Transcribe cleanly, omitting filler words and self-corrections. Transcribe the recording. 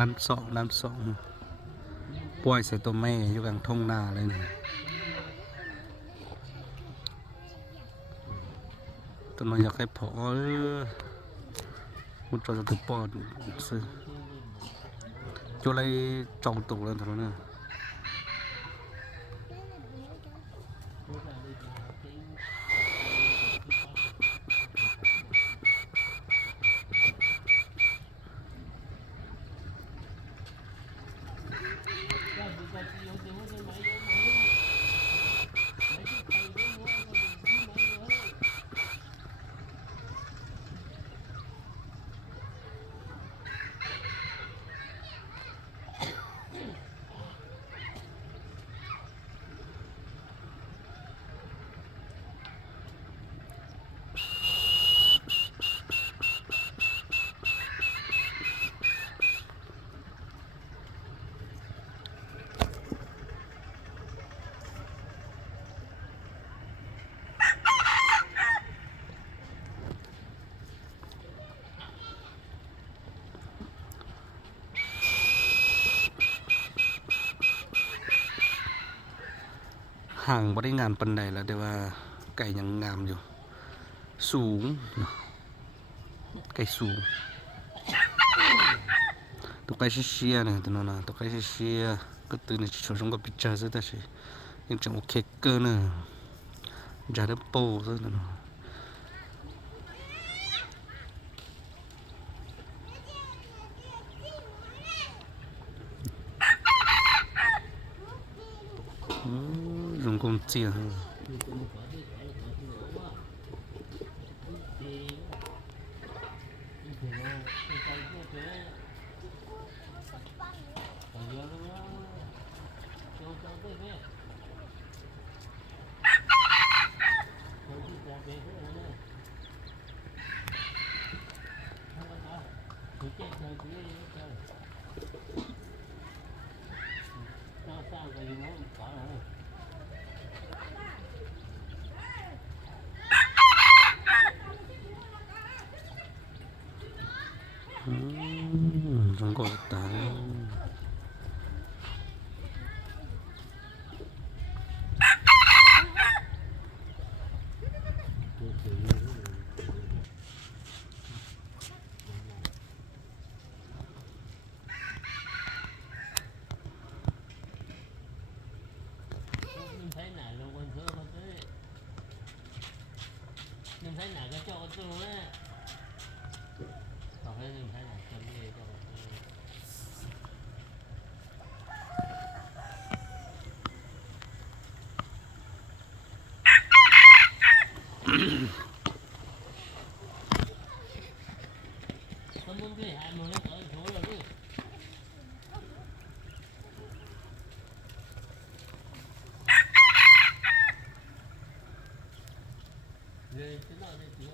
น้ำสองป่วยใส่ตัวแม่อยู่กลางทุ่งนาเลยนี่ตัวน้อยอยากให้พอมุดตัวจะปอดซื้อจุอะไรจองตกแล้วเท่านั้นห่างบ่ได้งานปานใดแล้วแต่ว่าไก่ยังงามอยู่สูงไก่สูงตัวไก่เชียๆนะตัวนั้นนะตัวไก่เชียๆก็ตื่นชอบกับปิจาซะแต่สิยังจังโอเคเกินน่ะจะได้โปซะนั่นน่ะ人工建人工蛋你睇哪个叫我做呢？好像你睇哪个咩叫我做？他们对还没得球了对。知道这球。